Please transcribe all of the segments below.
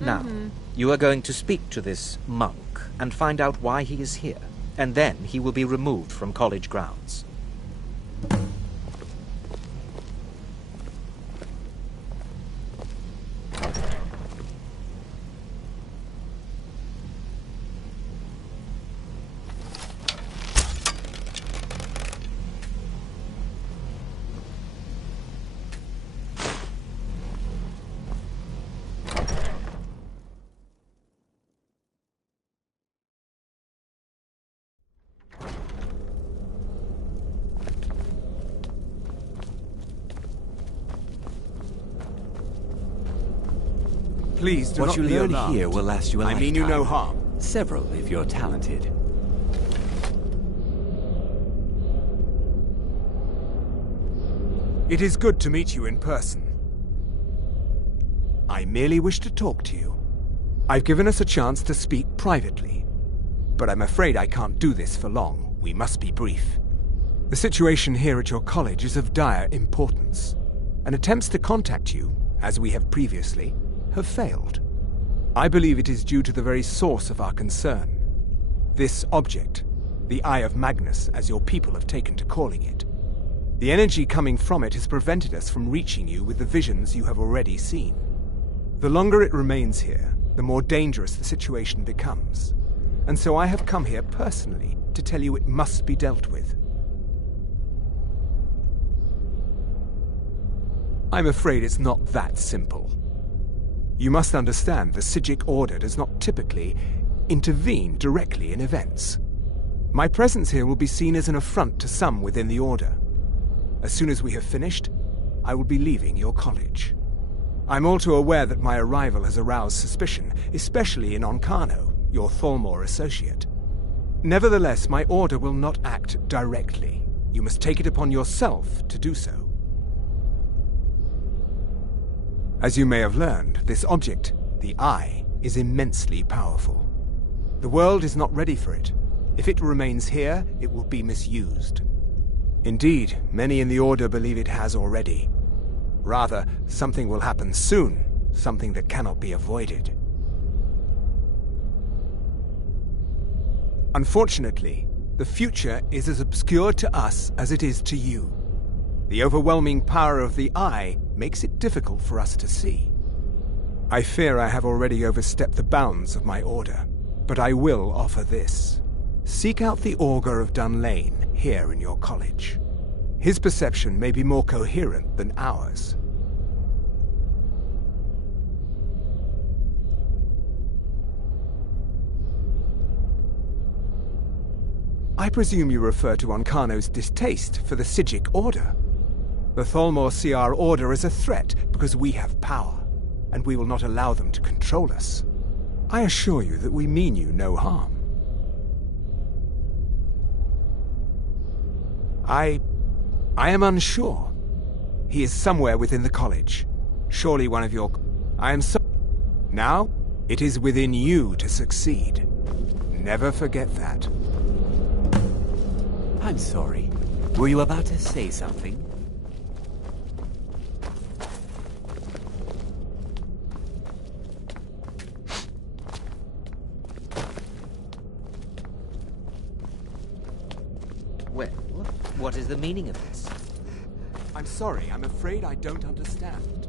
Now, you are going to speak to this monk and find out why he is here, and then he will be removed from college grounds. Please do What not you be learn alarmed. here will last you a I lifetime. mean you no harm. Several, if you're talented. It is good to meet you in person. I merely wish to talk to you. I've given us a chance to speak privately, but I'm afraid I can't do this for long. We must be brief. The situation here at your college is of dire importance, and attempts to contact you, as we have previously, have failed. I believe it is due to the very source of our concern. This object, the Eye of Magnus, as your people have taken to calling it. The energy coming from it has prevented us from reaching you with the visions you have already seen. The longer it remains here, the more dangerous the situation becomes. And so I have come here personally to tell you it must be dealt with. I'm afraid it's not that simple. You must understand the Psijic Order does not typically intervene directly in events. My presence here will be seen as an affront to some within the Order. As soon as we have finished, I will be leaving your college. I'm all too aware that my arrival has aroused suspicion, especially in Onkano, your Thalmor associate. Nevertheless, my order will not act directly. You must take it upon yourself to do so. As you may have learned, this object, the Eye, is immensely powerful. The world is not ready for it. If it remains here, it will be misused. Indeed, many in the Order believe it has already. Rather, something will happen soon, something that cannot be avoided. Unfortunately, the future is as obscure to us as it is to you. The overwhelming power of the Eye makes it difficult for us to see. I fear I have already overstepped the bounds of my order, but I will offer this. Seek out the Augur of Dunlane here in your college. His perception may be more coherent than ours. I presume you refer to Onkano's distaste for the Psijic Order. The Thalmor see our order as a threat because we have power, and we will not allow them to control us. I assure you that we mean you no harm. I am unsure. He is somewhere within the college. Surely one of your... I am so... Now, it is within you to succeed. Never forget that. I'm sorry. Were you about to say something? Well, what is the meaning of this? I'm sorry, I'm afraid I don't understand.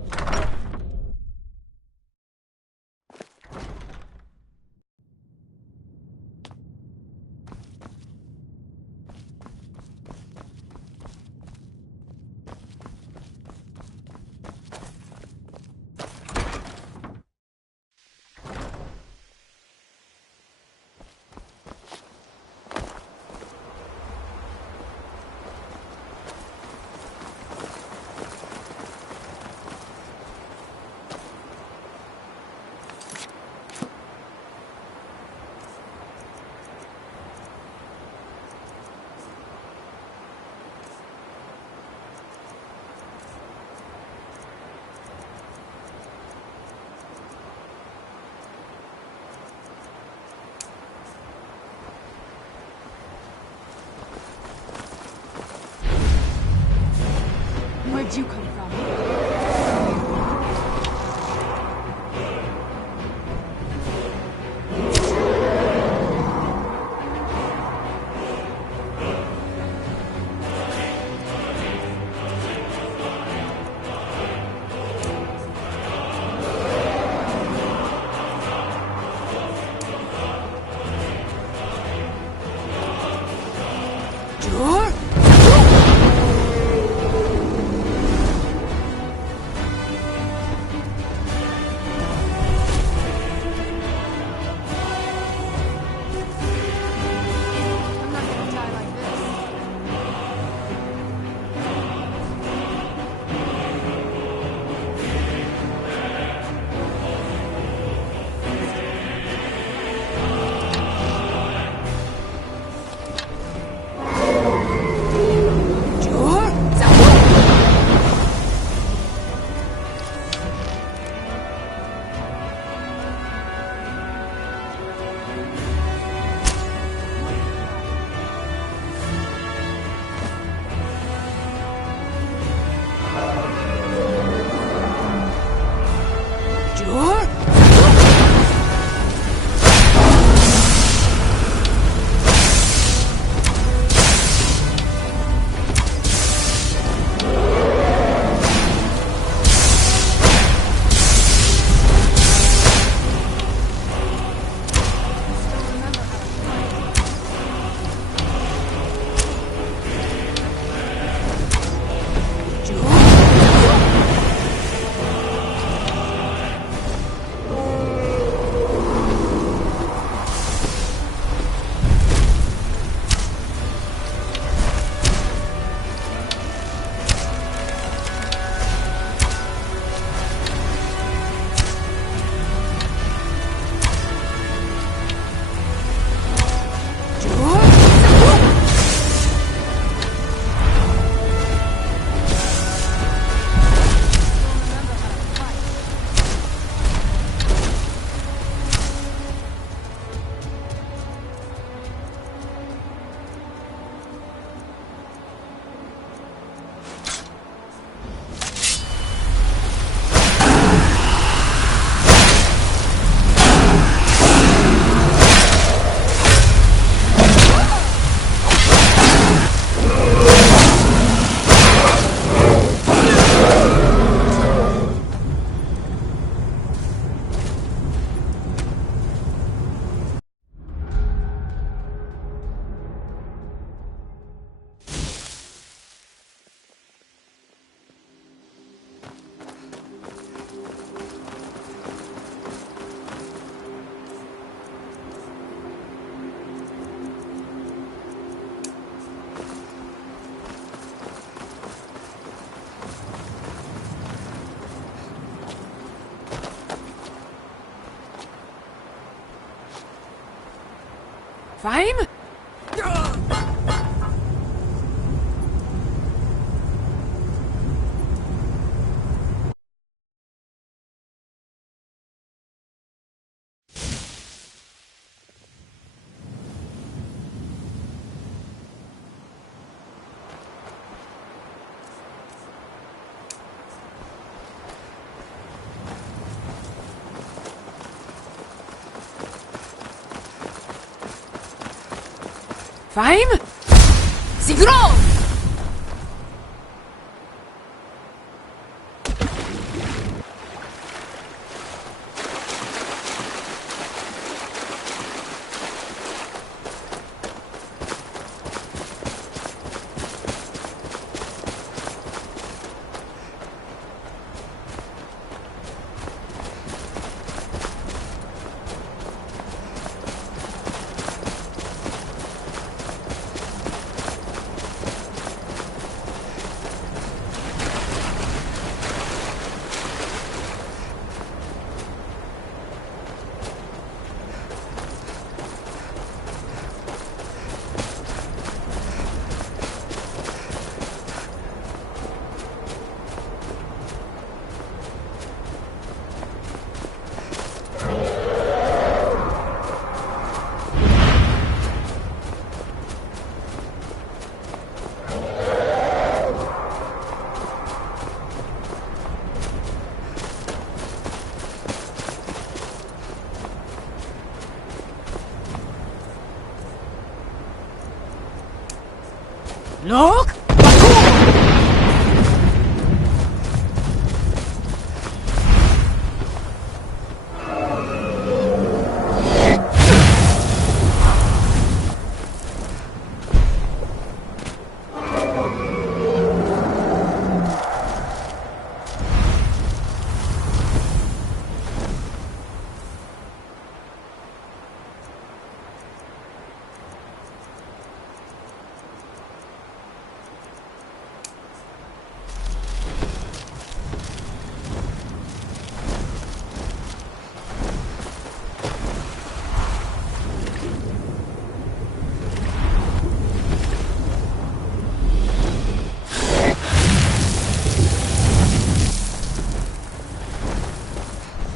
Fame? Fame? Sigron! Look!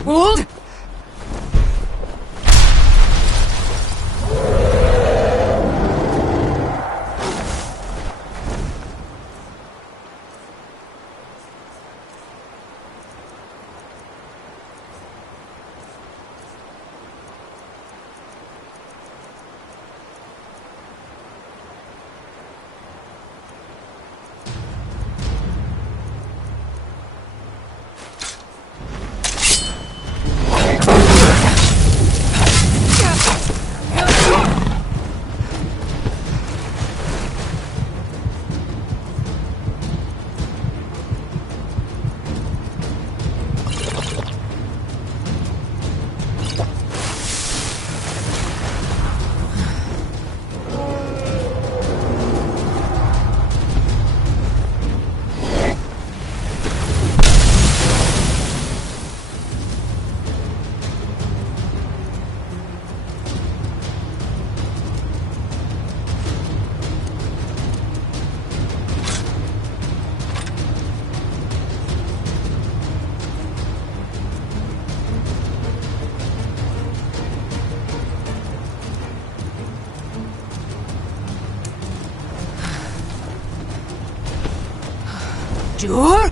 Hold! Jur.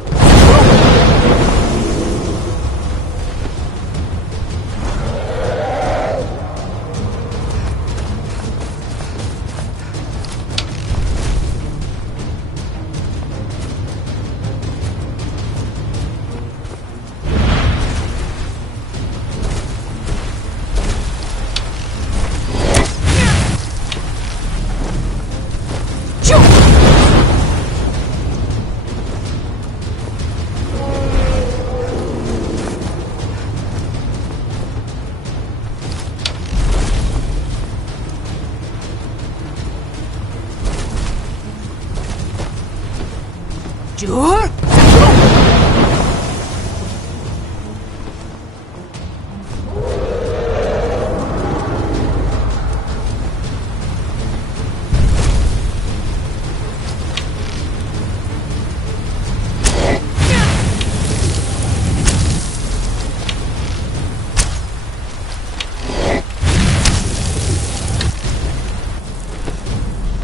Jur.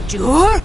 Jur.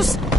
close!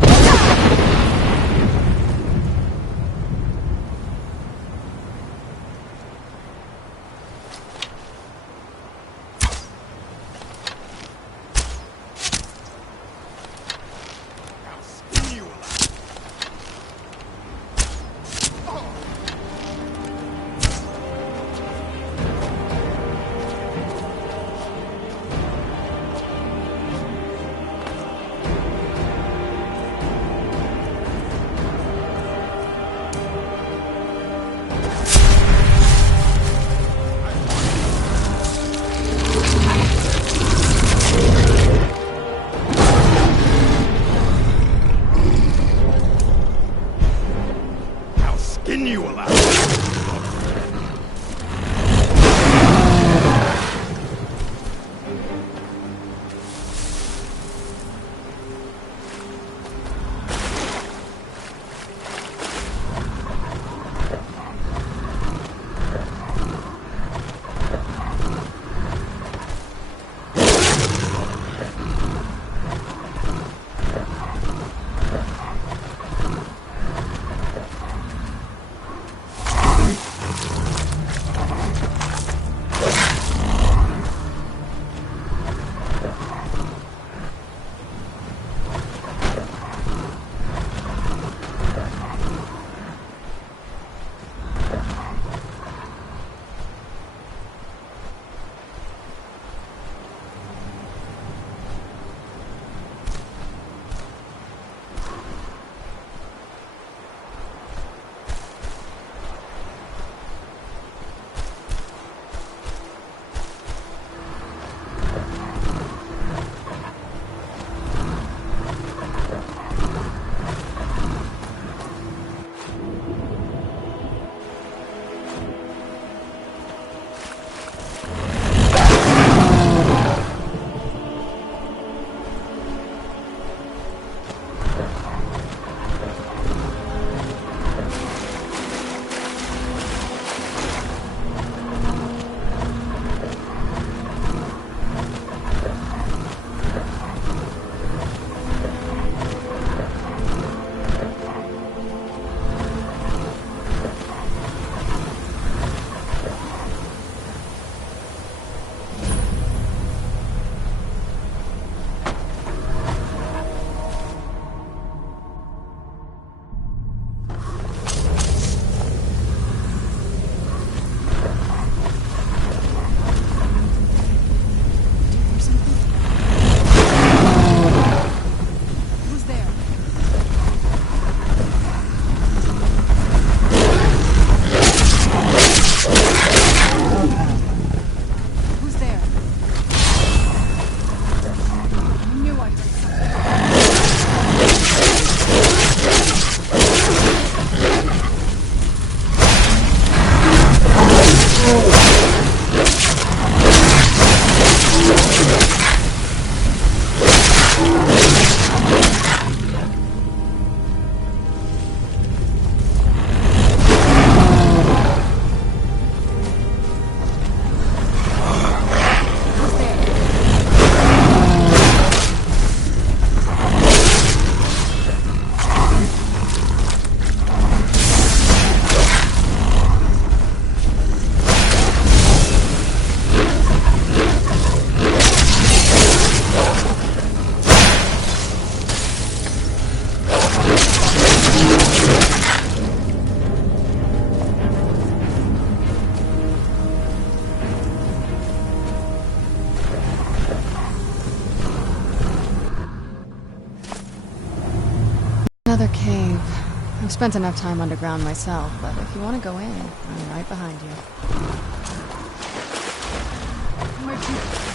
Another cave. I've spent enough time underground myself, but if you want to go in, I'm right behind you. Where'd you...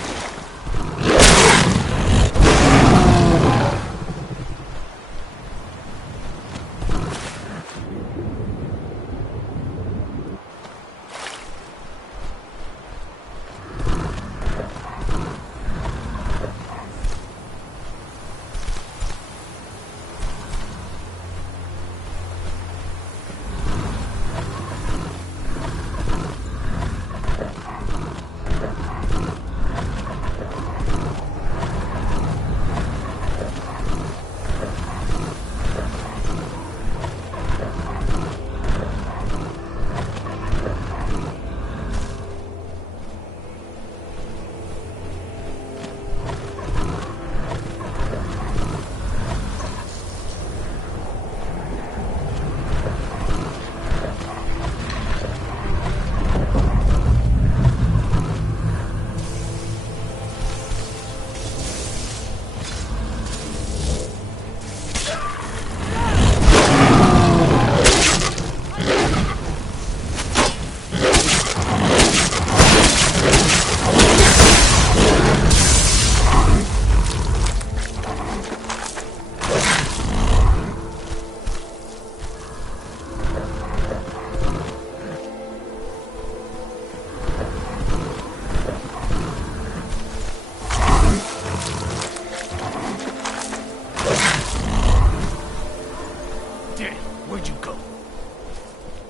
Danny, where'd you go?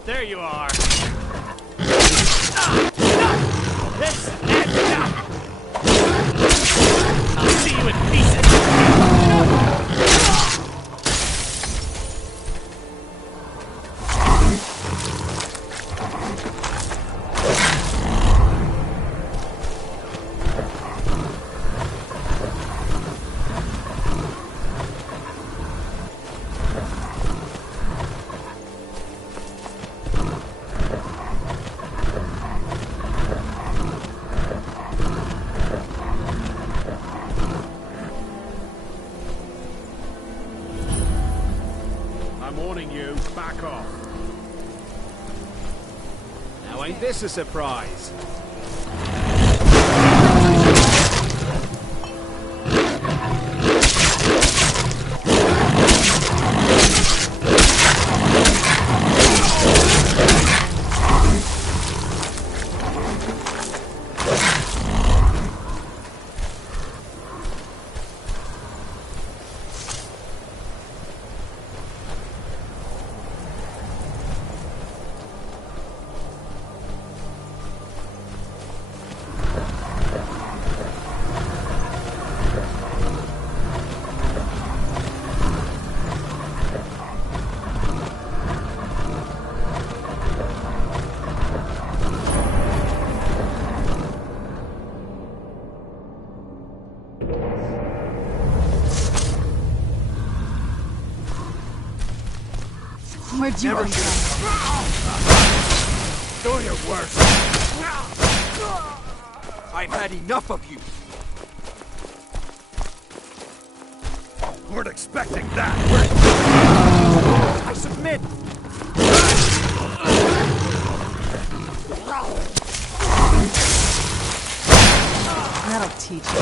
There you are. This I'll see you in pieces. I'm warning you, back off. Now ain't this a surprise? Where'd you come from? Do your worst. I've had enough of you. Weren't expecting that. I submit. That'll teach you.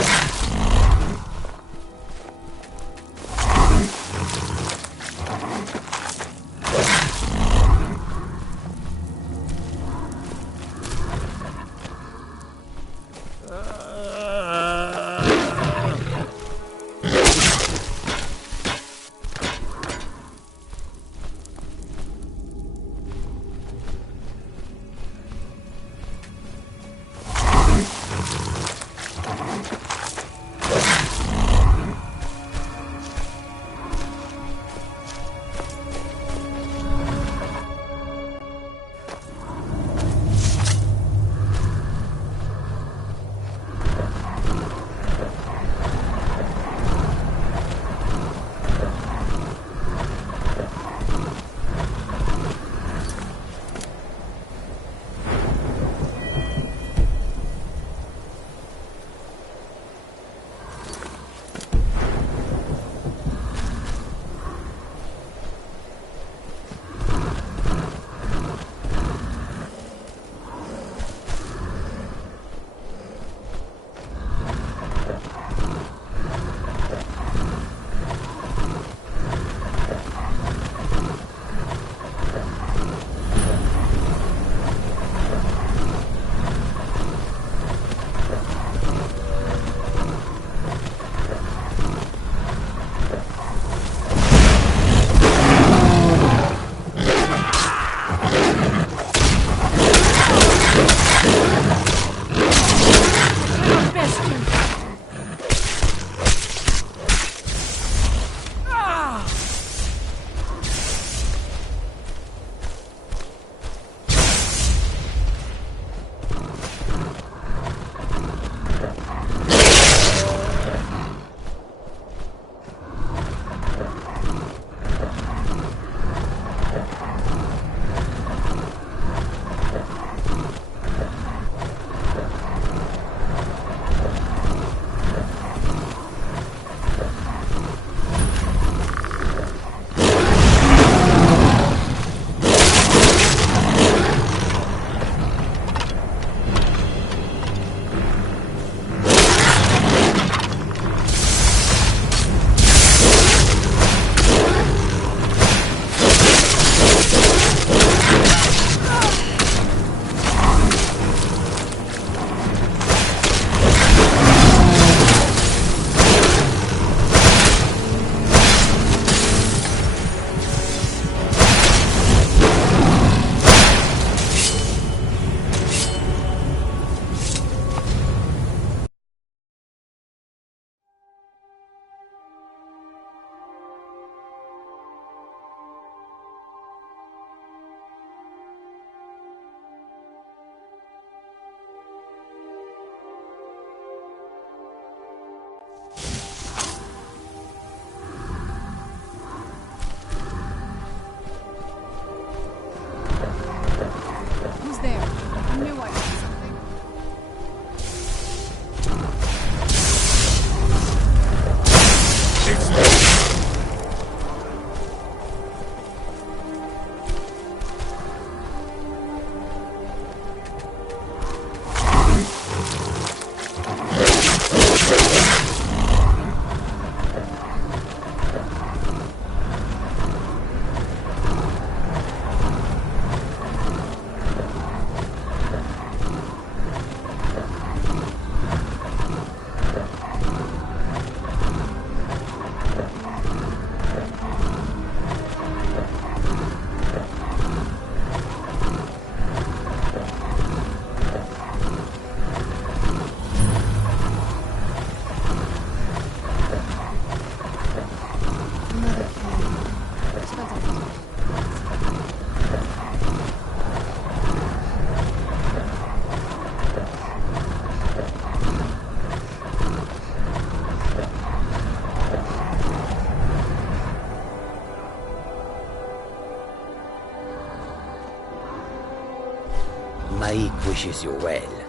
Maik wishes you well.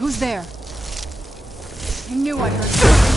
Who's there? I knew I heard something.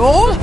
Roll.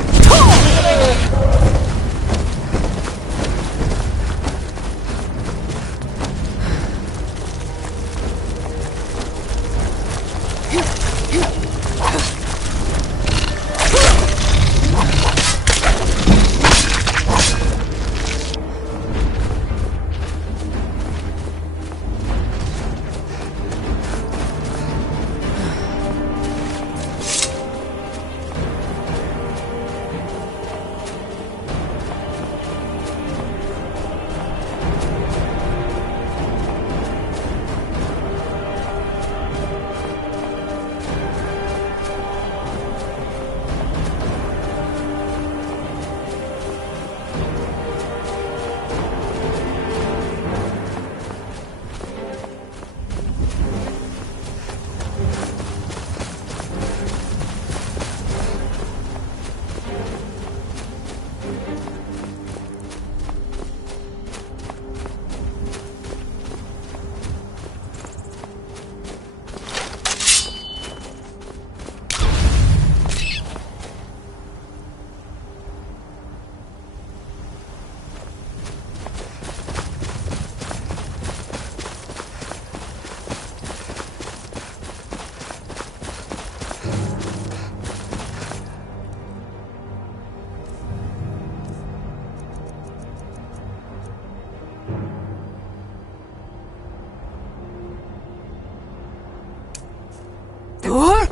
Door?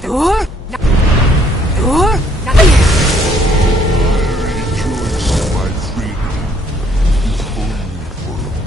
Door? Door? Rejoice, my freedom is only for a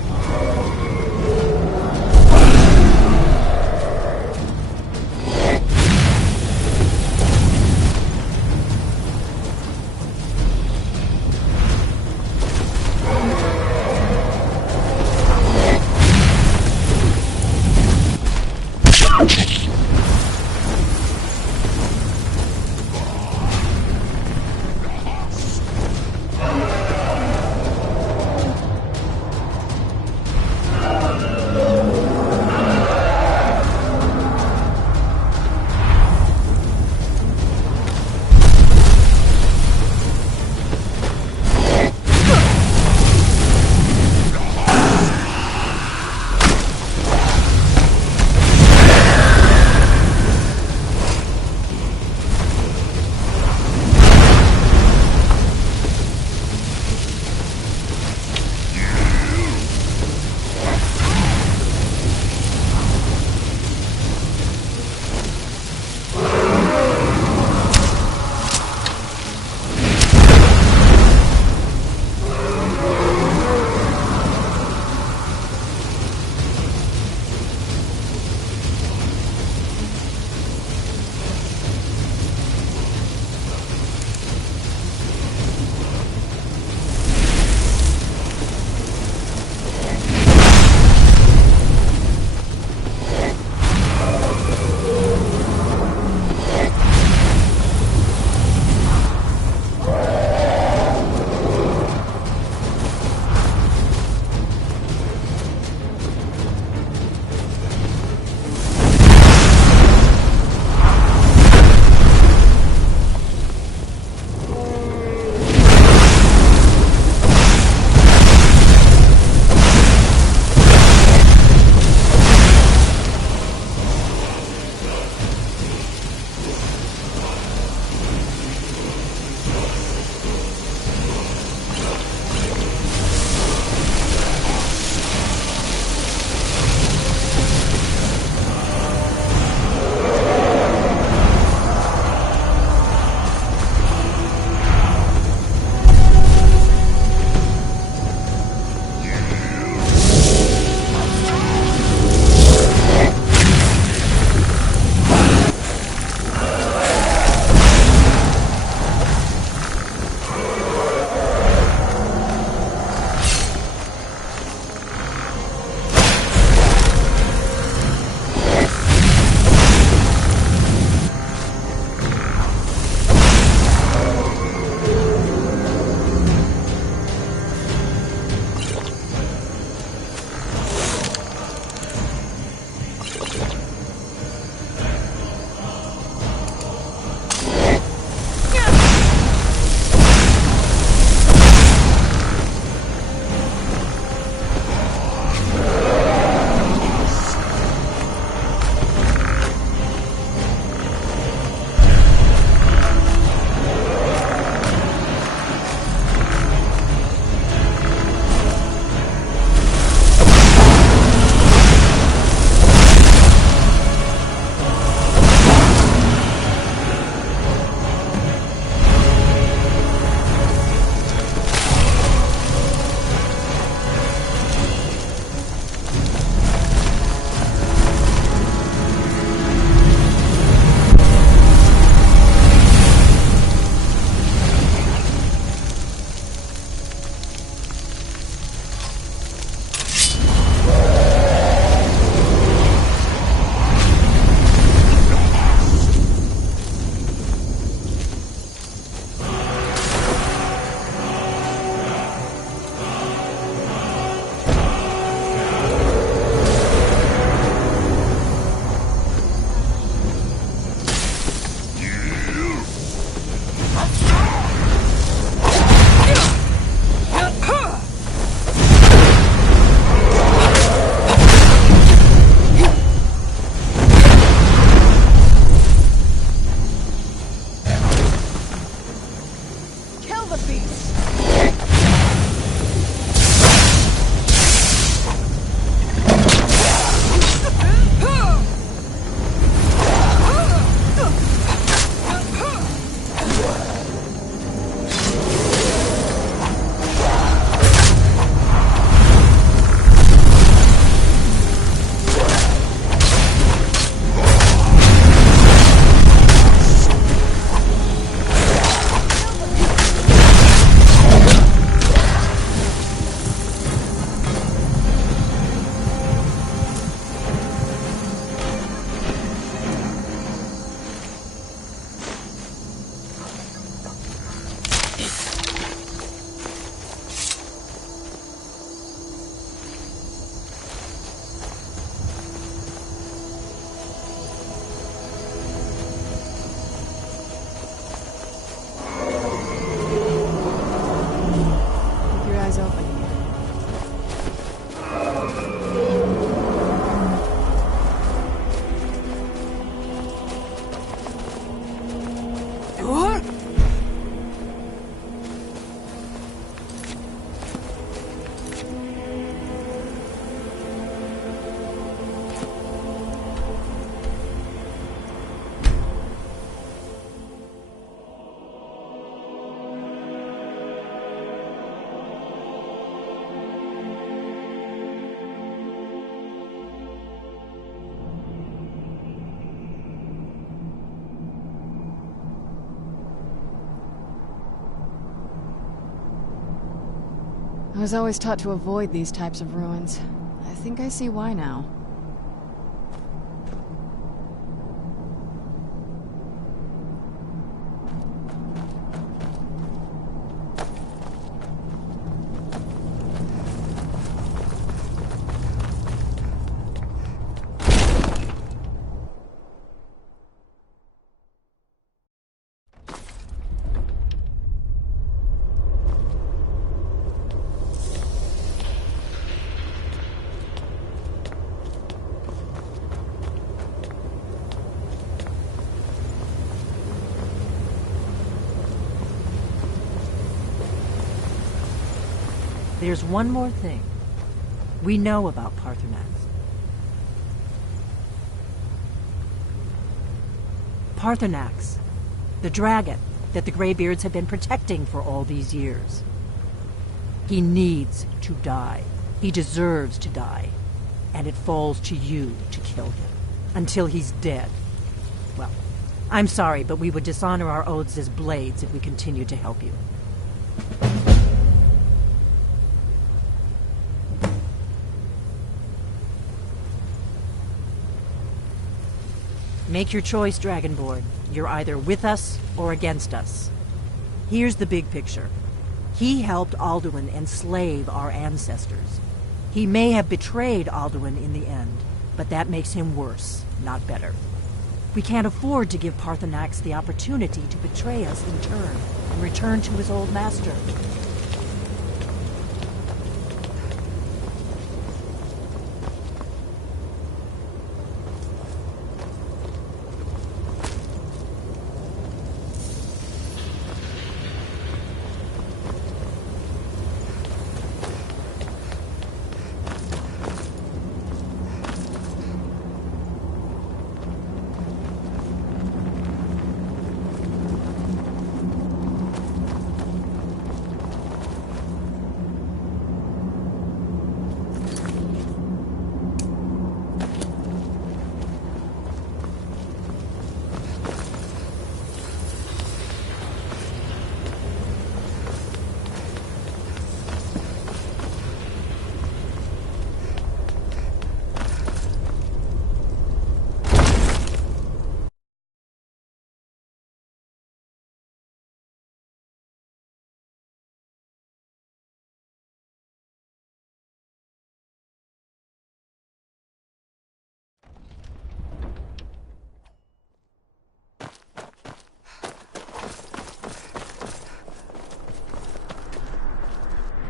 was always taught to avoid these types of ruins. I think I see why now. There's one more thing. We know about Parthenax. Parthenax, the dragon that the Greybeards have been protecting for all these years. He needs to die. He deserves to die. And it falls to you to kill him. Until he's dead. Well, I'm sorry, but we would dishonor our oaths as blades if we continued to help you. Make your choice, Dragonborn. You're either with us or against us. Here's the big picture. He helped Alduin enslave our ancestors. He may have betrayed Alduin in the end, but that makes him worse, not better. We can't afford to give Parthenax the opportunity to betray us in turn and return to his old master.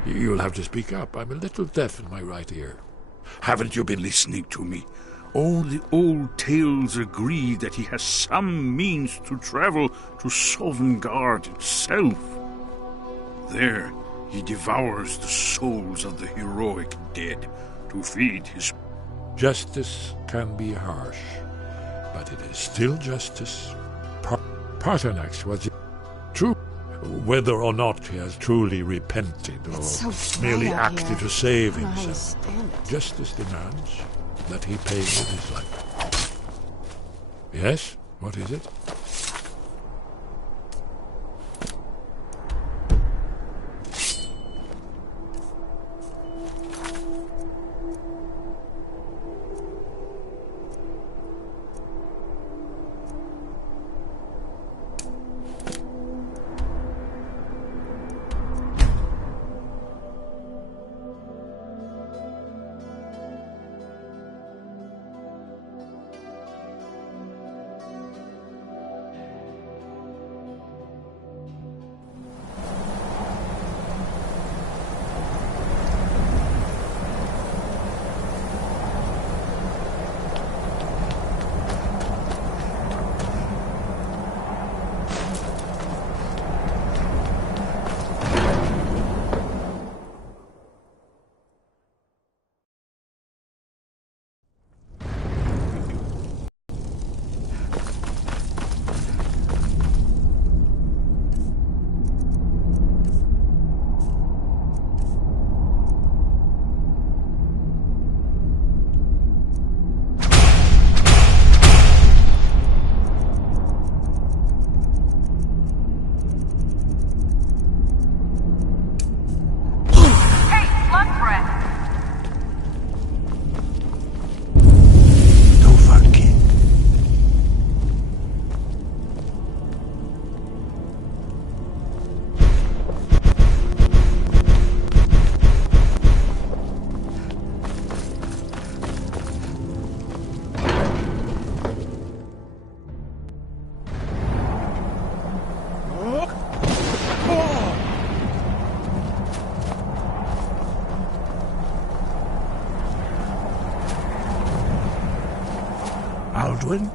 You'll have to speak up. I'm a little deaf in my right ear. Haven't you been listening to me? All the old tales agree that he has some means to travel to Sovngarde itself. There, he devours the souls of the heroic dead to feed his... Justice can be harsh, but it is still justice. Parthenax was true. Whether or not he has truly repented or merely acted to save himself, justice demands that he pay with his life. Yes? What is it? Alduin?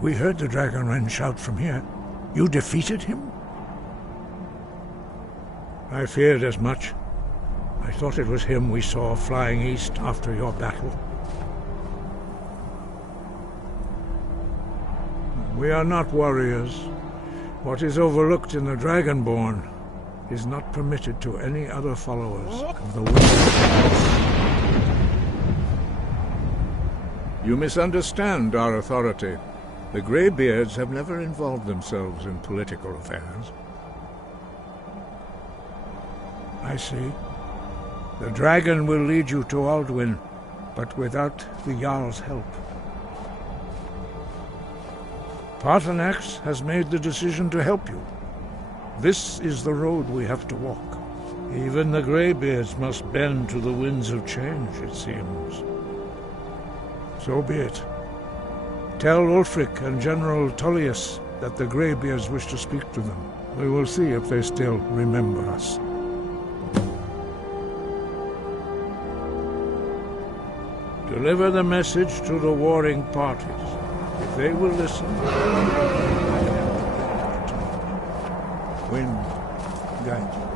We heard the Dragonren shout from here. You defeated him? I feared as much. I thought it was him we saw flying east after your battle. We are not warriors. What is overlooked in the Dragonborn is not permitted to any other followers of the Wind. You misunderstand our authority. The Greybeards have never involved themselves in political affairs. I see. The dragon will lead you to Alduin, but without the Jarl's help. Paarthurnax has made the decision to help you. This is the road we have to walk. Even the Greybeards must bend to the winds of change, it seems. So be it. Tell Ulfric and General Tullius that the Greybeards wish to speak to them. We will see if they still remember us. Deliver the message to the warring parties. If they will listen, Wind, guide you.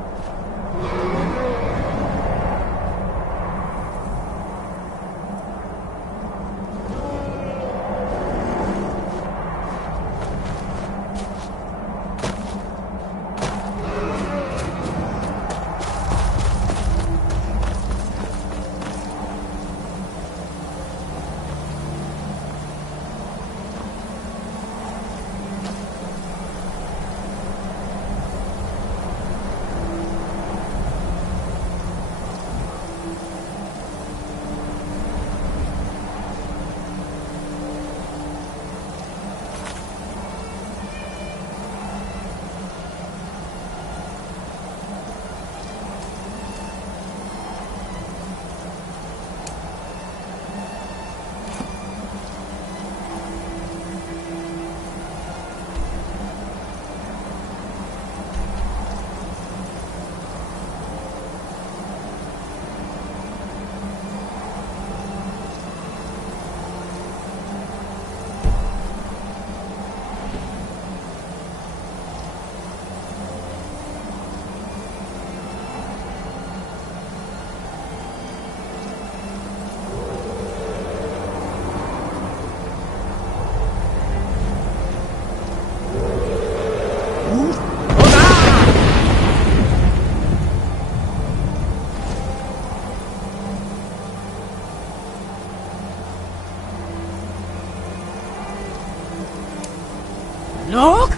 Look!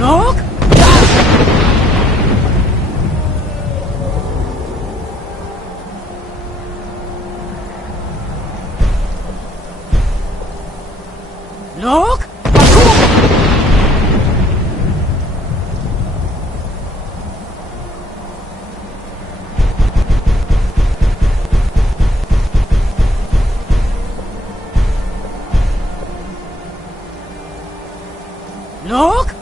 Look! Look!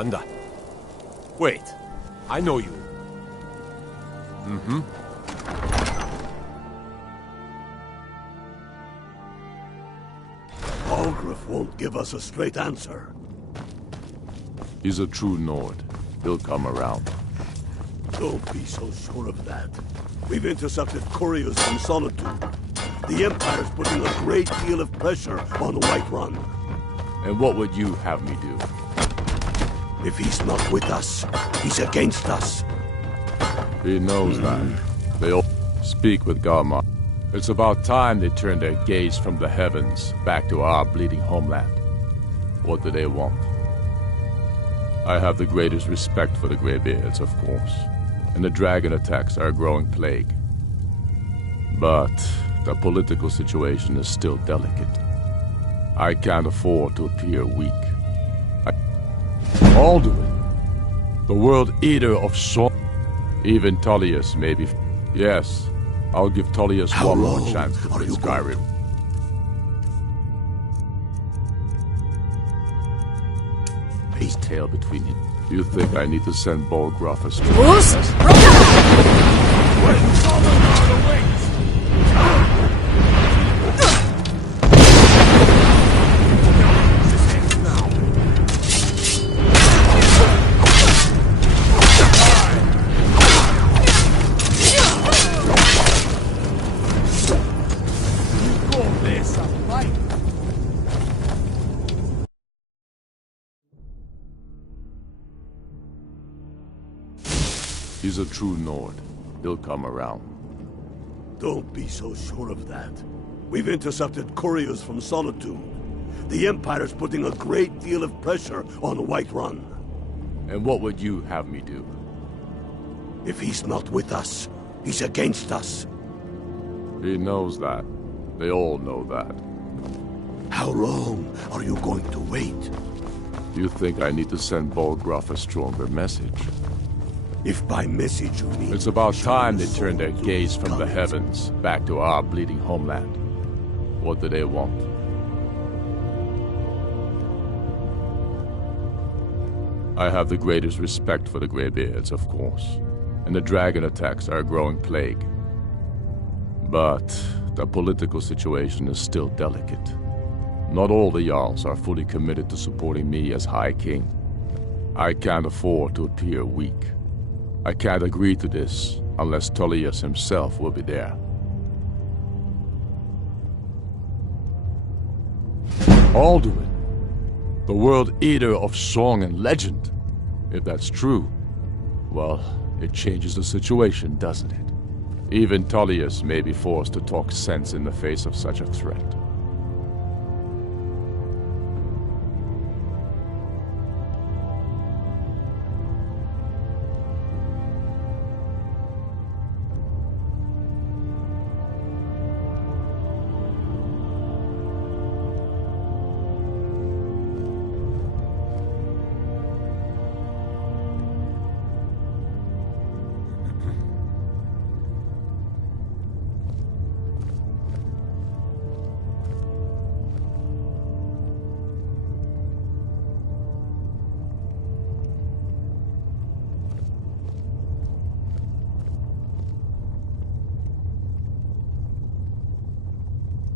Wanda. Wait, I know you. Mm-hmm. Algrif won't give us a straight answer. He's a true Nord. He'll come around. Don't be so sure of that. We've intercepted couriers from Solitude. The Empire's putting a great deal of pressure on Whiterun. And what would you have me do? If he's not with us, he's against us. He knows that. They all speak with Garmar. It's about time they turn their gaze from the heavens back to our bleeding homeland. What do they want? I have the greatest respect for the Greybeards, of course, and the dragon attacks are a growing plague. But the political situation is still delicate. I can't afford to appear weak. Alduin, the world eater of song. Even Tullius may be... Yes, I'll give Tullius one more chance to play Skyrim. His tail between him. You think I need to send Bolgraf a string? He's a true Nord. He'll come around. Don't be so sure of that. We've intercepted couriers from Solitude. The Empire's putting a great deal of pressure on Whiterun. And what would you have me do? If he's not with us, he's against us. He knows that. They all know that. How long are you going to wait? You think I need to send Bolgraf a stronger message? If by message you mean... It's about time they turn their gaze from the heavens back to our bleeding homeland. What do they want? I have the greatest respect for the Greybeards, of course, and the dragon attacks are a growing plague. But the political situation is still delicate. Not all the Jarls are fully committed to supporting me as High King. I can't afford to appear weak. I can't agree to this unless Tullius himself will be there. Alduin, the world eater of song and legend. If that's true, well, it changes the situation, doesn't it? Even Tullius may be forced to talk sense in the face of such a threat.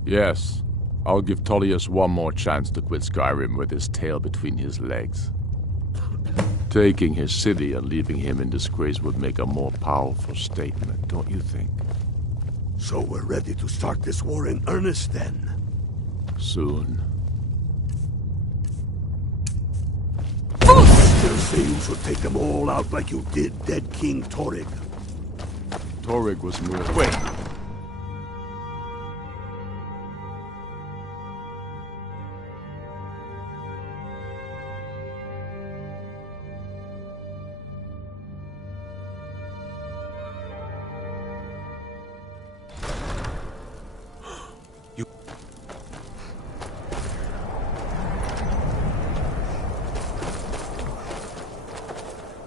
Yes, I'll give Tullius one more chance to quit Skyrim with his tail between his legs. Taking his city and leaving him in disgrace would make a more powerful statement, don't you think? So we're ready to start this war in earnest, then? Soon. Still say you should take them all out like you did dead King Torrig. Torrig was more... Wait!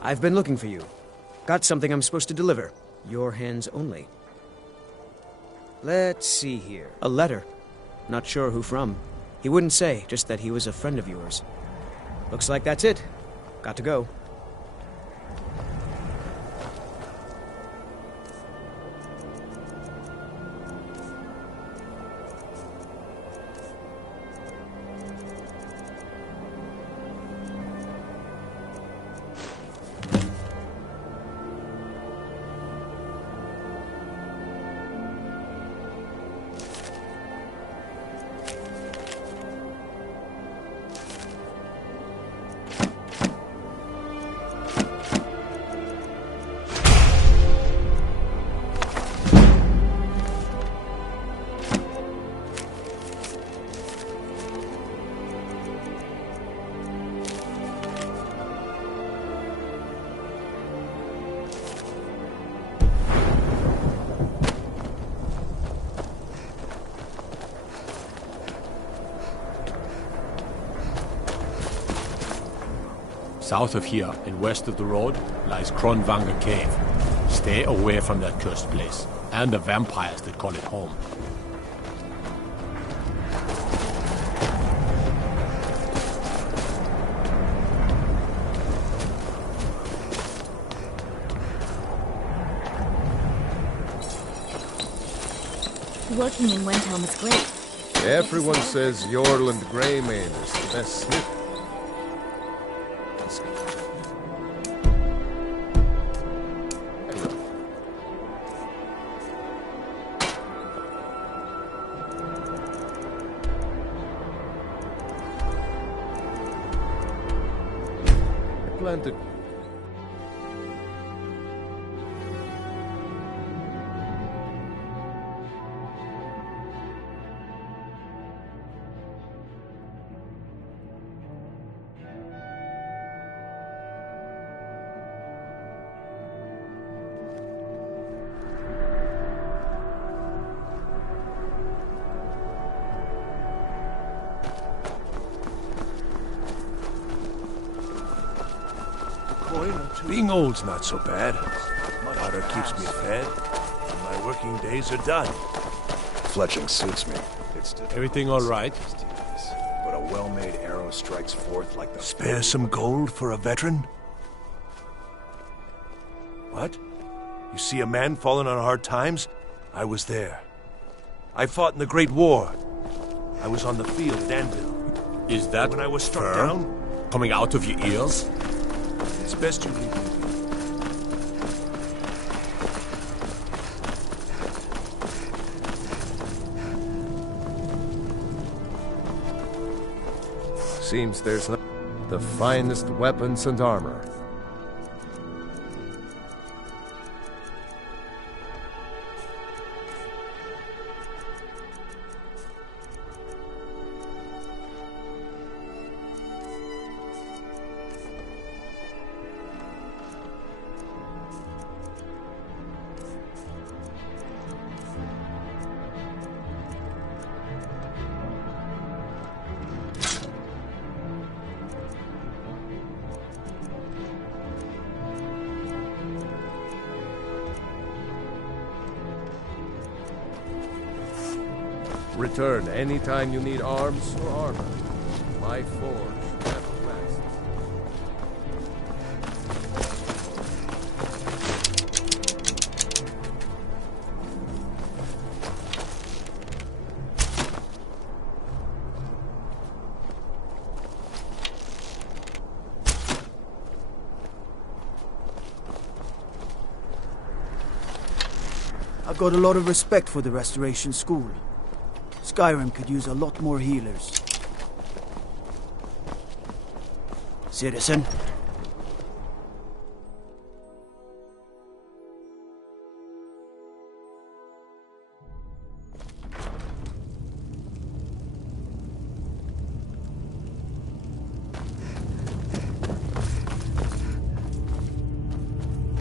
I've been looking for you. Got something I'm supposed to deliver. Your hands only. Let's see here. A letter. Not sure who from. He wouldn't say, just that he was a friend of yours. Looks like that's it. Got to go. South of here and west of the road lies Kronvanger Cave. Stay away from that cursed place, and the vampires that call it home. Working in Wendhelm is great. Everyone says Jorland Greymane is the best smith. Planted. Being old's not so bad. Daughter keeps me fed, and my working days are done. Fletching suits me. It's everything all right? But a well-made arrow strikes forth like the... Spare some gold for a veteran? What? You see a man fallen on hard times? I was there. I fought in the Great War. I was on the field at Anvil. Is that when I was struck down? Coming out of your ears? It's best you leave me. Seems there's the finest weapons and armor. Return anytime you need arms or armor. My forge never rests. I've got a lot of respect for the Restoration School. Skyrim could use a lot more healers. Citizen?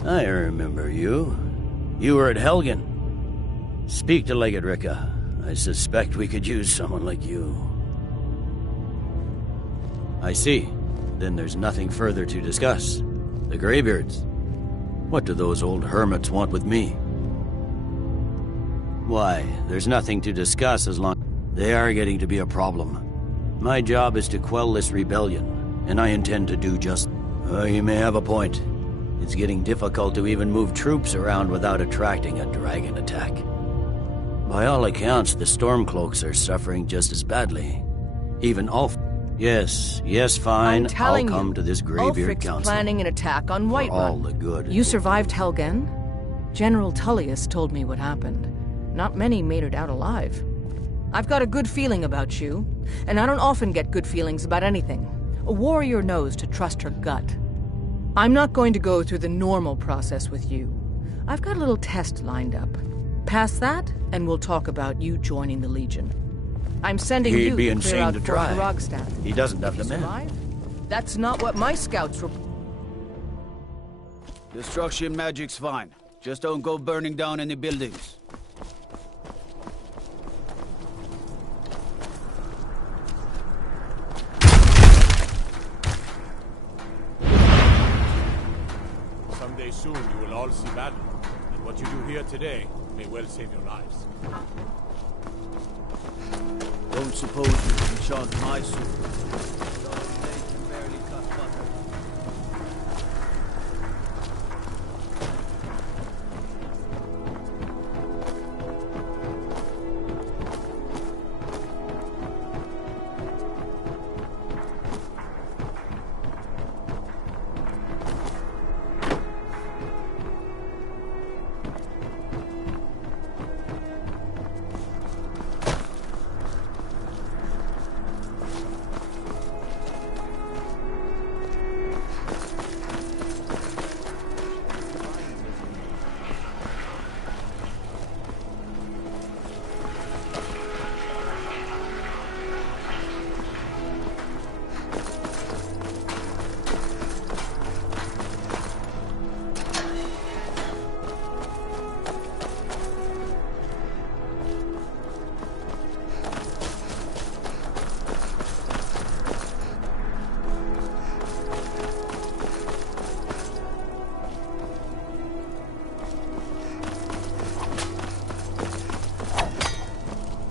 I remember you. You were at Helgen. Speak to Legate Ricka. I suspect we could use someone like you. I see. Then there's nothing further to discuss. The Greybeards. What do those old hermits want with me? Why, there's nothing to discuss as long... They are getting to be a problem. My job is to quell this rebellion, and I intend to do just... You may have a point. It's getting difficult to even move troops around without attracting a dragon attack. By all accounts, the Stormcloaks are suffering just as badly. Even Ulf... Yes, fine. I'm telling I'll come you, to this Greybeard Ulfric's Council. planning an attack on Whiterun. All the good. You survived Helgen? General Tullius told me what happened. Not many made it out alive. I've got a good feeling about you, and I don't often get good feelings about anything. A warrior knows to trust her gut. I'm not going to go through the normal process with you. I've got a little test lined up. Pass that, and we'll talk about you joining the Legion. I'm sending He'd you be to insane clear out to Fort try. Grogstad. He doesn't have the men. Survive? That's not what my scouts were... Destruction magic's fine. Just don't go burning down any buildings. Someday soon you will all see battle, and what you do here today may well save your lives. Don't suppose you can chant my sword. Those blades can barely cut butter.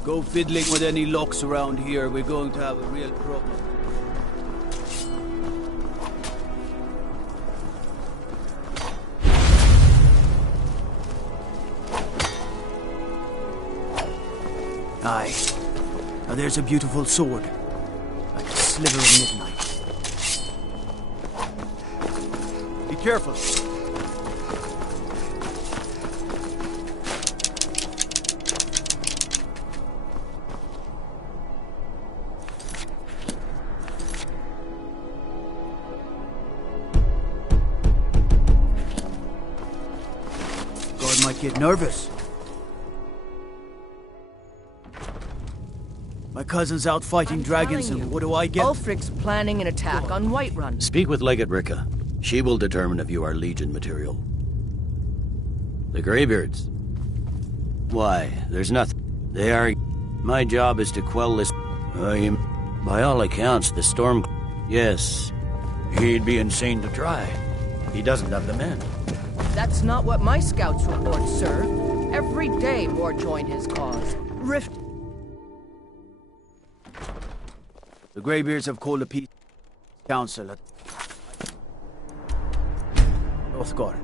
Go fiddling with any locks around here, we're going to have a real problem. Aye. Now there's a beautiful sword. Like a sliver of midnight. Be careful. Might get nervous. My cousin's out fighting dragons, and what do I get? Ulfric's planning an attack on Whiterun. Speak with Legate Ricka. She will determine if you are Legion material. The Greybeards. Why, there's nothing. They are... My job is to quell this... by all accounts, the storm... Yes. He'd be insane to try. He doesn't have the men. That's not what my scouts report, sir. Every day more join his cause. Rift... The Greybeards have called a peace council at Northgard.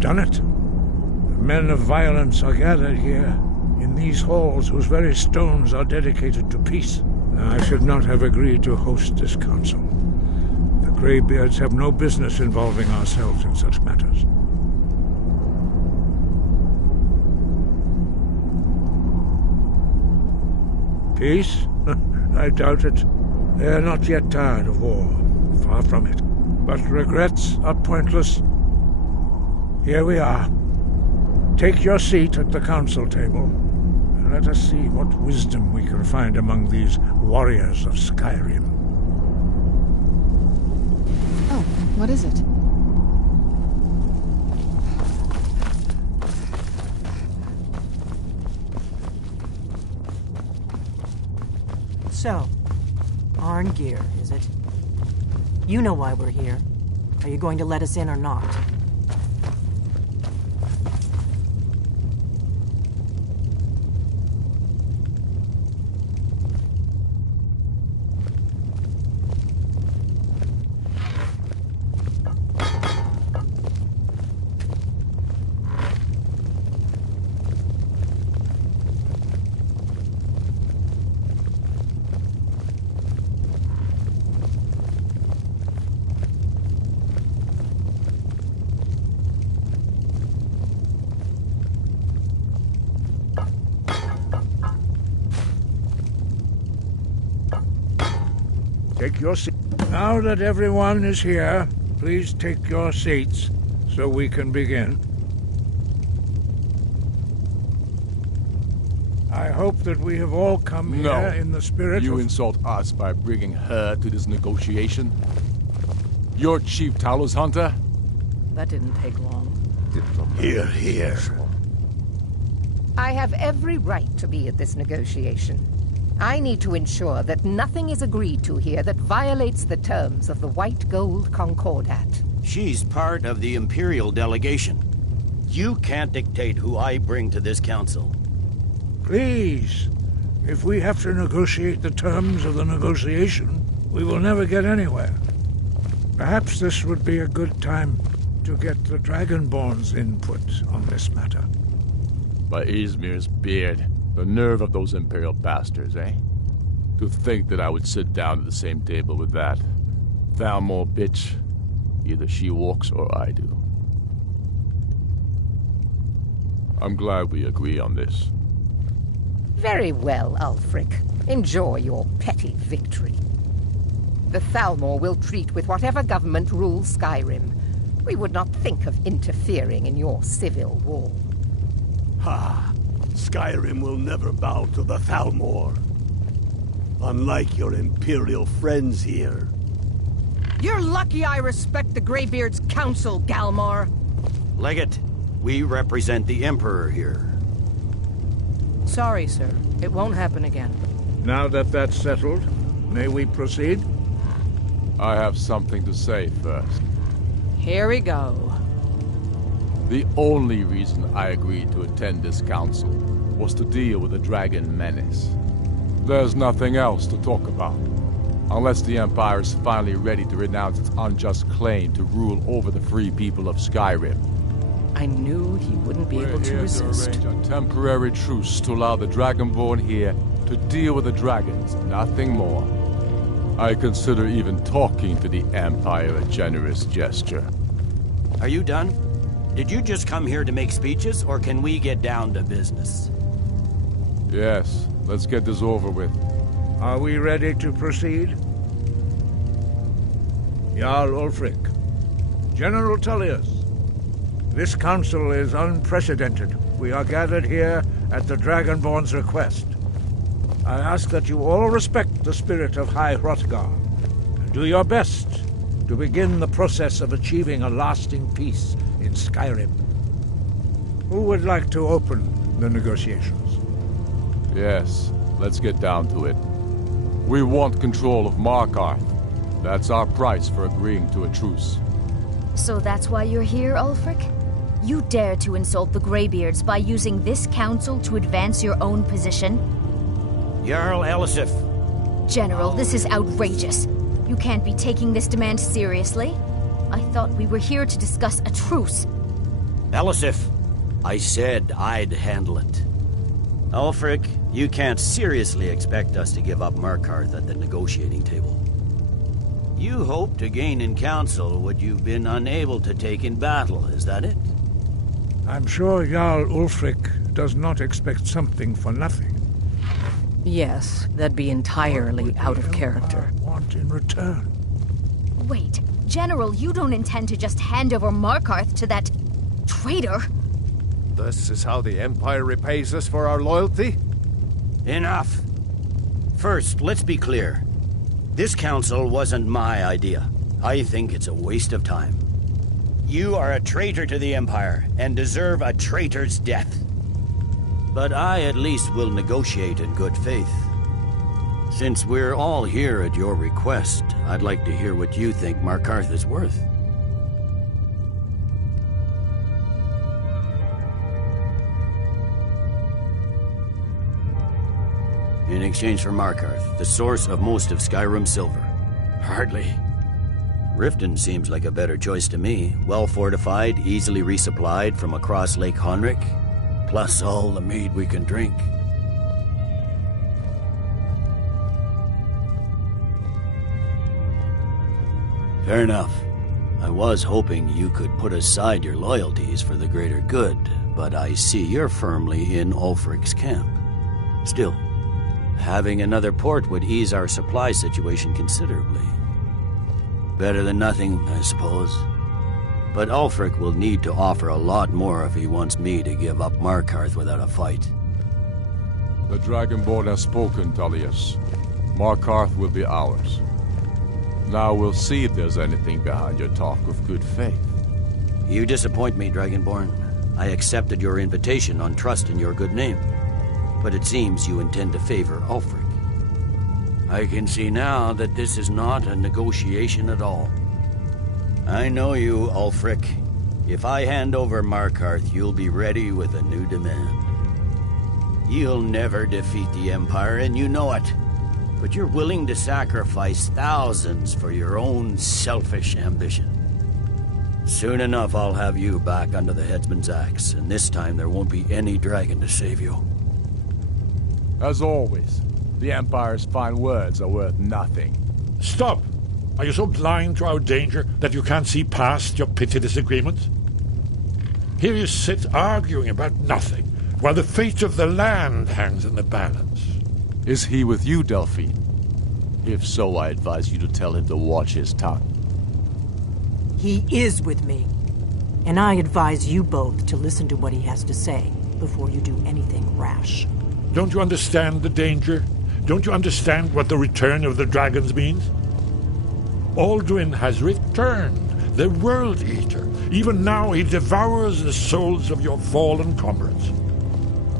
Done it. The men of violence are gathered here, in these halls whose very stones are dedicated to peace. I should not have agreed to host this council. The Greybeards have no business involving ourselves in such matters. Peace? I doubt it. They are not yet tired of war. Far from it. But regrets are pointless. Here we are. Take your seat at the council table, and let us see what wisdom we can find among these warriors of Skyrim. Oh, what is it? So, Arngeir, is it? You know why we're here. Are you going to let us in or not? Take your seat. Now that everyone is here, please take your seats so we can begin. I hope that we have all come here in the spirit You of... insult us by bringing her to this negotiation? You're Chief Talos Hunter? That didn't take long. Here, here. I have every right to be at this negotiation. I need to ensure that nothing is agreed to here that violates the terms of the White Gold Concordat. She's part of the Imperial delegation. You can't dictate who I bring to this council. Please, if we have to negotiate the terms of the negotiation, we will never get anywhere. Perhaps this would be a good time to get the Dragonborn's input on this matter. By Izmir's beard, the nerve of those Imperial bastards, eh? To think that I would sit down at the same table with that Thalmor bitch. Either she walks or I do. I'm glad we agree on this. Very well, Ulfric. Enjoy your petty victory. The Thalmor will treat with whatever government rules Skyrim. We would not think of interfering in your civil war. Ha! Skyrim will never bow to the Thalmor. Unlike your Imperial friends here. You're lucky I respect the Greybeard's counsel, Galmar. Legate, we represent the Emperor here. Sorry, sir. It won't happen again. Now that that's settled, may we proceed? I have something to say first. Here we go. The only reason I agreed to attend this council was to deal with the dragon menace. There's nothing else to talk about, unless the Empire is finally ready to renounce its unjust claim to rule over the free people of Skyrim. I knew he wouldn't be able to resist. We're here to arrange a temporary truce to allow the Dragonborn here to deal with the dragons, nothing more. I consider even talking to the Empire a generous gesture. Are you done? Did you just come here to make speeches, or can we get down to business? Yes, let's get this over with. Are we ready to proceed? Jarl Ulfric, General Tullius, this council is unprecedented. We are gathered here at the Dragonborn's request. I ask that you all respect the spirit of High Hrothgar, and do your best to begin the process of achieving a lasting peace in Skyrim. Who would like to open the negotiations? Yes, let's get down to it. We want control of Markarth. That's our price for agreeing to a truce. So that's why you're here, Ulfric? You dare to insult the Greybeards by using this council to advance your own position? Jarl Elisif. General, this is outrageous. You can't be taking this demand seriously. I thought we were here to discuss a truce. Elisif, I said I'd handle it. Ulfric, you can't seriously expect us to give up Markarth at the negotiating table. You hope to gain in council what you've been unable to take in battle, is that it? I'm sure Jarl Ulfric does not expect something for nothing. Yes, that'd be entirely out of character. Want in return? Wait, General, you don't intend to just hand over Markarth to that traitor? This is how the Empire repays us for our loyalty? Enough. First, let's be clear. This council wasn't my idea. I think it's a waste of time. You are a traitor to the Empire, and deserve a traitor's death. But I at least will negotiate in good faith. Since we're all here at your request, I'd like to hear what you think Markarth is worth. In exchange for Markarth, the source of most of Skyrim's silver. Hardly. Riften seems like a better choice to me. Well-fortified, easily resupplied from across Lake Honric, plus all the mead we can drink. Fair enough. I was hoping you could put aside your loyalties for the greater good, but I see you're firmly in Ulfric's camp. Still, having another port would ease our supply situation considerably. Better than nothing, I suppose. But Ulfric will need to offer a lot more if he wants me to give up Markarth without a fight. The Dragonborn has spoken, Tullius. Markarth will be ours. Now we'll see if there's anything behind your talk of good faith. You disappoint me, Dragonborn. I accepted your invitation on trust in your good name. But it seems you intend to favor Ulfric. I can see now that this is not a negotiation at all. I know you, Ulfric. If I hand over Markarth, you'll be ready with a new demand. You'll never defeat the Empire, and you know it. But you're willing to sacrifice thousands for your own selfish ambition. Soon enough, I'll have you back under the headsman's axe, and this time there won't be any dragon to save you. As always, the Empire's fine words are worth nothing. Stop! Are you so blind to our danger that you can't see past your petty disagreements? Here you sit arguing about nothing, while the fate of the land hangs in the balance. Is he with you, Delphine? If so, I advise you to tell him to watch his tongue. He is with me. And I advise you both to listen to what he has to say before you do anything rash. Don't you understand the danger? Don't you understand what the return of the dragons means? Alduin has returned, the World Eater. Even now he devours the souls of your fallen comrades.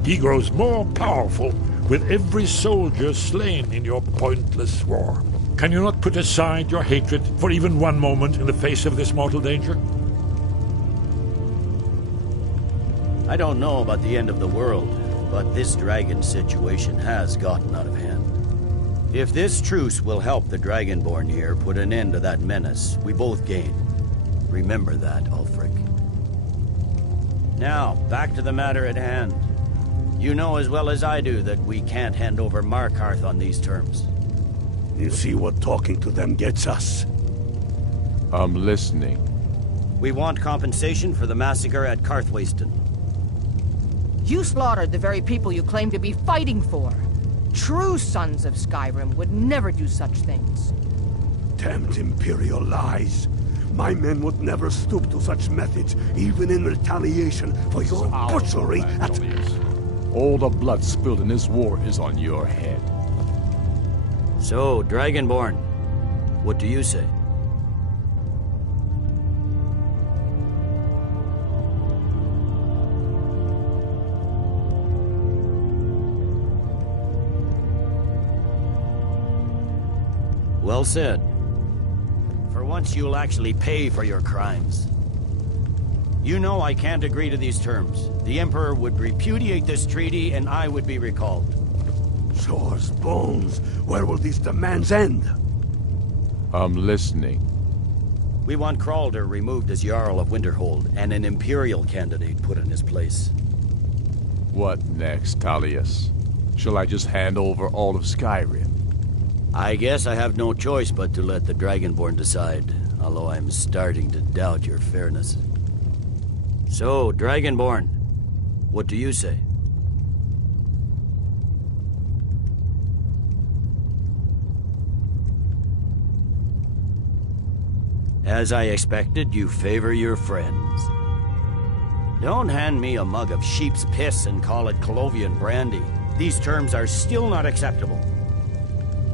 He grows more powerful with every soldier slain in your pointless war. Can you not put aside your hatred for even one moment in the face of this mortal danger? I don't know about the end of the world, but this dragon situation has gotten out of hand. If this truce will help the Dragonborn here put an end to that menace, we both gain. Remember that, Ulfric. Now, back to the matter at hand. You know as well as I do that we can't hand over Markarth on these terms. You see what talking to them gets us? I'm listening. We want compensation for the massacre at Karthwasten. You slaughtered the very people you claim to be fighting for. True sons of Skyrim would never do such things. Damned Imperial lies. My men would never stoop to such methods, even in retaliation for your butchery at... All the blood spilled in this war is on your head. So, Dragonborn, what do you say? Well said. For once you'll actually pay for your crimes. You know I can't agree to these terms. The Emperor would repudiate this treaty and I would be recalled. Shores, bones, where will these demands end? I'm listening. We want Kralder removed as Jarl of Winterhold and an Imperial candidate put in his place. What next, Tullius? Shall I just hand over all of Skyrim? I guess I have no choice but to let the Dragonborn decide, although I'm starting to doubt your fairness. So, Dragonborn, what do you say? As I expected, you favor your friends. Don't hand me a mug of sheep's piss and call it Colovian brandy. These terms are still not acceptable.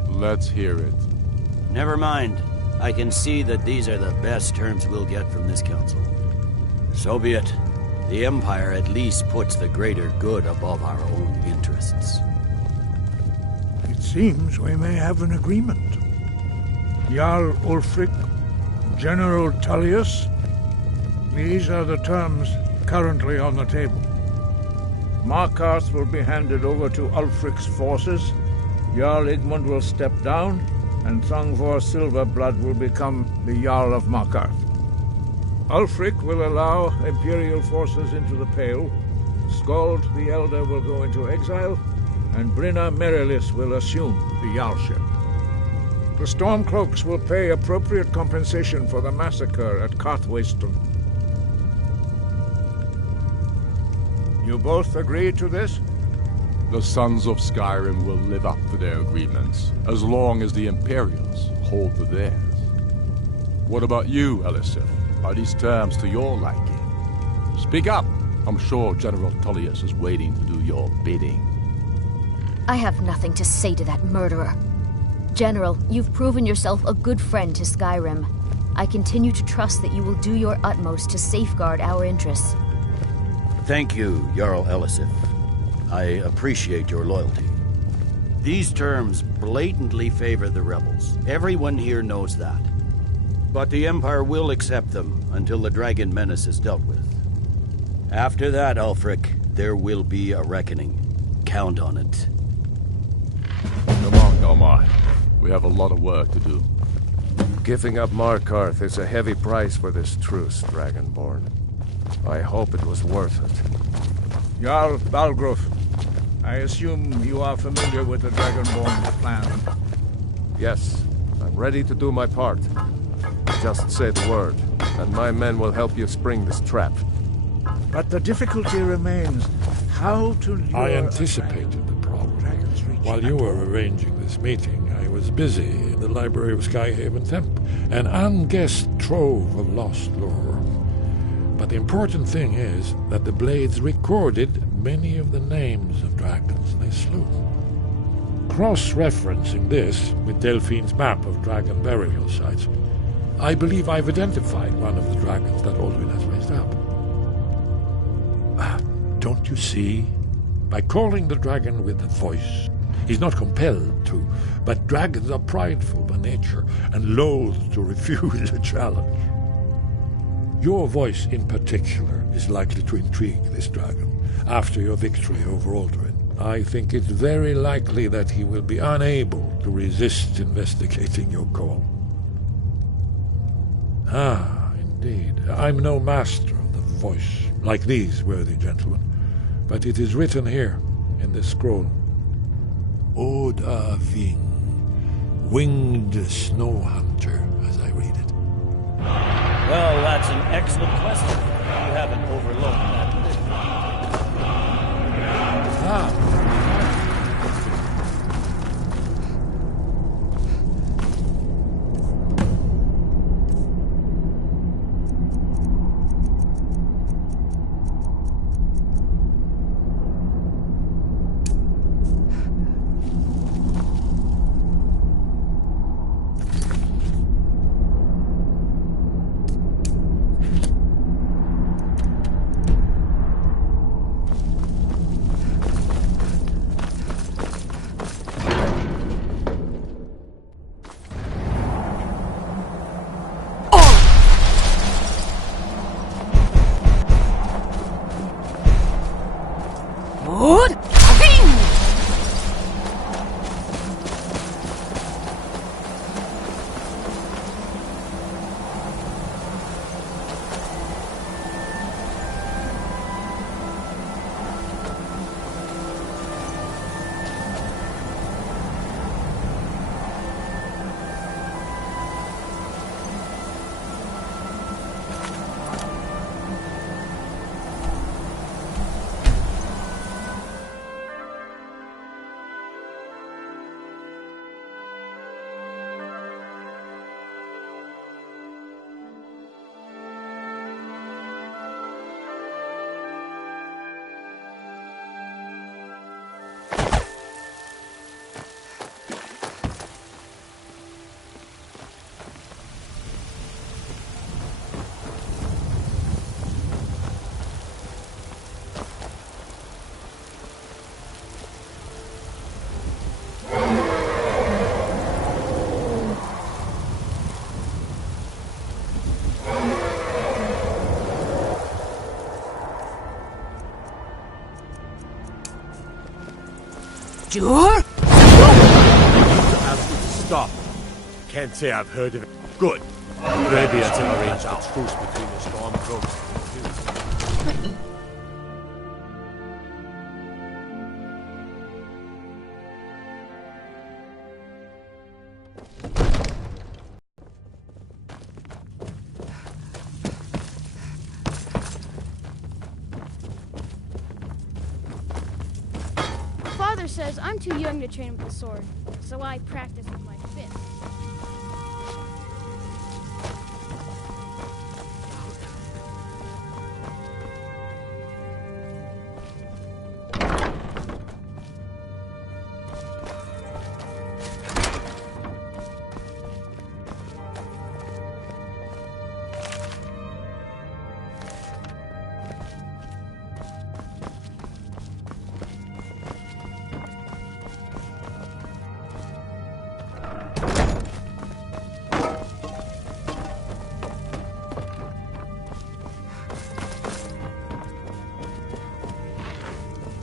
Let's hear it. Never mind. I can see that these are the best terms we'll get from this council. So be it. The Empire at least puts the greater good above our own interests. It seems we may have an agreement. Jarl Ulfric, General Tullius, these are the terms currently on the table. Markarth will be handed over to Ulfric's forces, Jarl Igmund will step down, and Thongvor Silverblood will become the Jarl of Markarth. Ulfric will allow Imperial forces into the Pale, Skald the Elder will go into exile, and Brinna Merilis will assume the Jarlship. The Stormcloaks will pay appropriate compensation for the massacre at Karthwasten. You both agree to this? The Sons of Skyrim will live up to their agreements, as long as the Imperials hold to theirs. What about you, Elisif? Are these terms to your liking? Speak up! I'm sure General Tullius is waiting to do your bidding. I have nothing to say to that murderer. General, you've proven yourself a good friend to Skyrim. I continue to trust that you will do your utmost to safeguard our interests. Thank you, Jarl Elisif. I appreciate your loyalty. These terms blatantly favor the rebels. Everyone here knows that. But the Empire will accept them until the Dragon Menace is dealt with. After that, Ulfric, there will be a reckoning. Count on it. Come on, Galmar. We have a lot of work to do. Giving up Markarth is a heavy price for this truce, Dragonborn. I hope it was worth it. Jarl Balgruf, I assume you are familiar with the Dragonborn's plan. Yes, I'm ready to do my part. Just say the word, and my men will help you spring this trap. But the difficulty remains how to lure... I anticipated the problem. While you were arranging this meeting, I was busy in the library of Skyhaven Temple, an unguessed trove of lost lore. But the important thing is that the Blades recorded many of the names of dragons they slew. Cross-referencing this with Delphine's map of dragon burial sites, I believe I've identified one of the dragons that Alduin has raised up. Don't you see? By calling the dragon with a voice, he's not compelled to, but dragons are prideful by nature and loath to refuse a challenge. Your voice in particular is likely to intrigue this dragon after your victory over Alduin. I think it's very likely that he will be unable to resist investigating your call. Ah, indeed. I'm no master of the voice, like these worthy gentlemen, but it is written here in this scroll. Oda Ving, winged snow hunter, as I read it. Well, that's an excellent question. You haven't overlooked that. Jur? You need to ask me to stop. Can't say I've heard of it. Good. Greybeards have arranged a truce between the Stormcloaks and the Father says I'm too young to train with the sword, so I practice with my fist.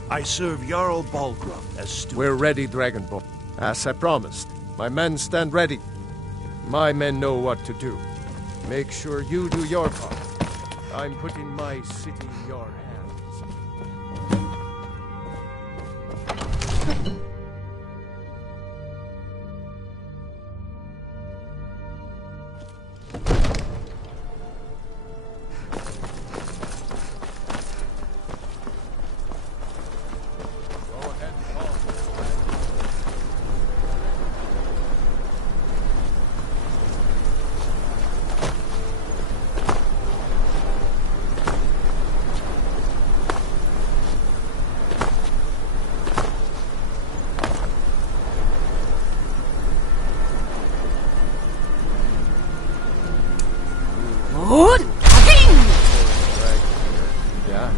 I serve Jarl Balgruuf as steward. We're ready, Dragonborn. As I promised, my men stand ready. My men know what to do. Make sure you do your part. I'm putting my city in your hands. Yeah.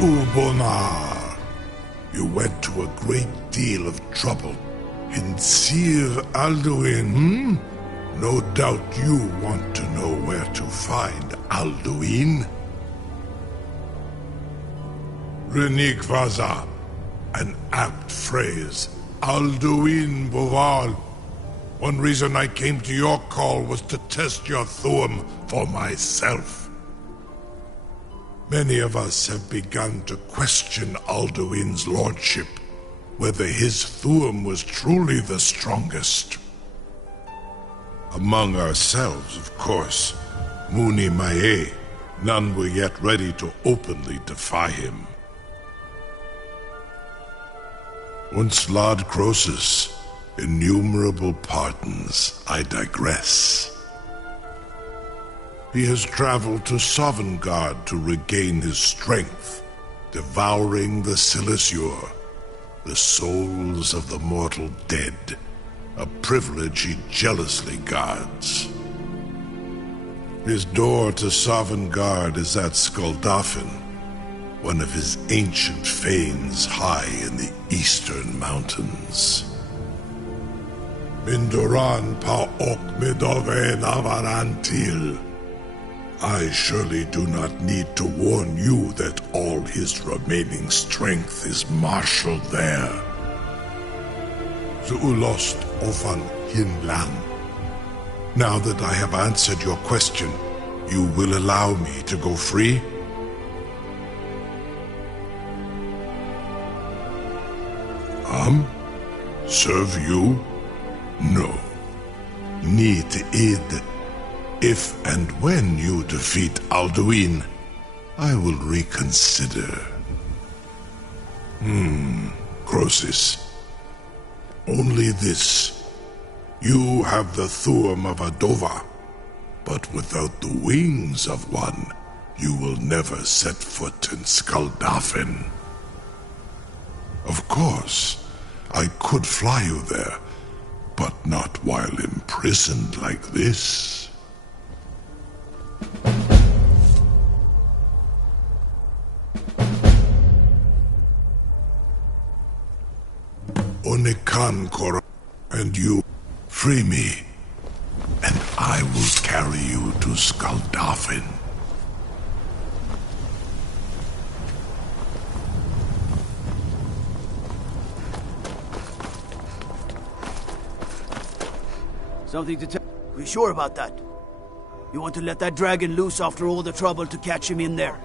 Ulbonar, you went to a great deal of trouble in Sir Alduin, No doubt you want to know where to find Alduin. Renikvaza, an apt phrase. Alduin Boval. One reason I came to your call was to test your Thuum for myself. Many of us have begun to question Alduin's lordship, whether his Thuum was truly the strongest. Among ourselves, of course, Muni Mae, none were yet ready to openly defy him. Once Lord Croesus, innumerable pardons, I digress. He has traveled to Sovngarde to regain his strength, devouring the Silesure, the souls of the mortal dead, a privilege he jealously guards. His door to Sovngarde is at Skuldafn, one of his ancient fanes high in the eastern mountains. Mindoran pa ok midove navarantil. I surely do not need to warn you that all his remaining strength is marshaled there. Zuulost ofan hinlan. Now that I have answered your question, you will allow me to go free? Serve you? No. Need id. If and when you defeat Alduin, I will reconsider. Croesus. Only this. You have the Thuum of a Dova, but without the wings of one, you will never set foot in Skuldafn. Of course, I could fly you there, but not while imprisoned like this. Onikan Kor, and you free me, and I will carry you to Skuldafn. Something to tell? We sure about that? You want to let that dragon loose after all the trouble to catch him in there?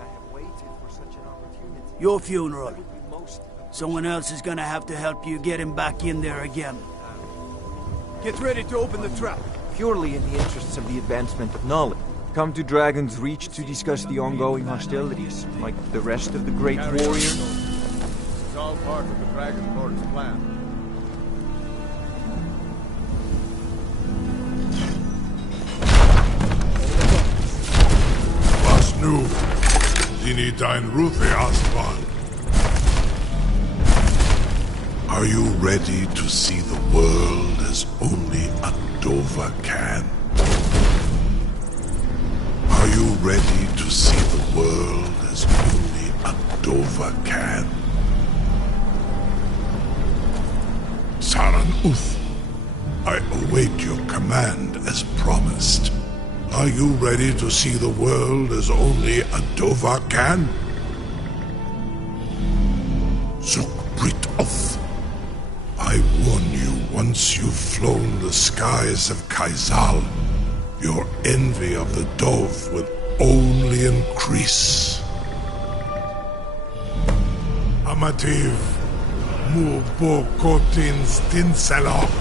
Your funeral. Someone else is gonna have to help you get him back in there again. Get ready to open the trap. Purely in the interests of the advancement of knowledge. Come to Dragon's Reach to discuss the ongoing hostilities, like the rest of the Great Warriors. This is all part of the Dragon Lord's plan. Nu, Dini dein Ruthe Aswan. Are you ready to see the world as only a Dova can? Are you ready to see the world as only a Dova can? Saran Uth, I await your command as promised. Are you ready to see the world as only a Dova can? Zukbrit Oth. I warn you, once you've flown the skies of Kaizal, your envy of the Dove will only increase. Amativ Mubo Kotins Tinselok.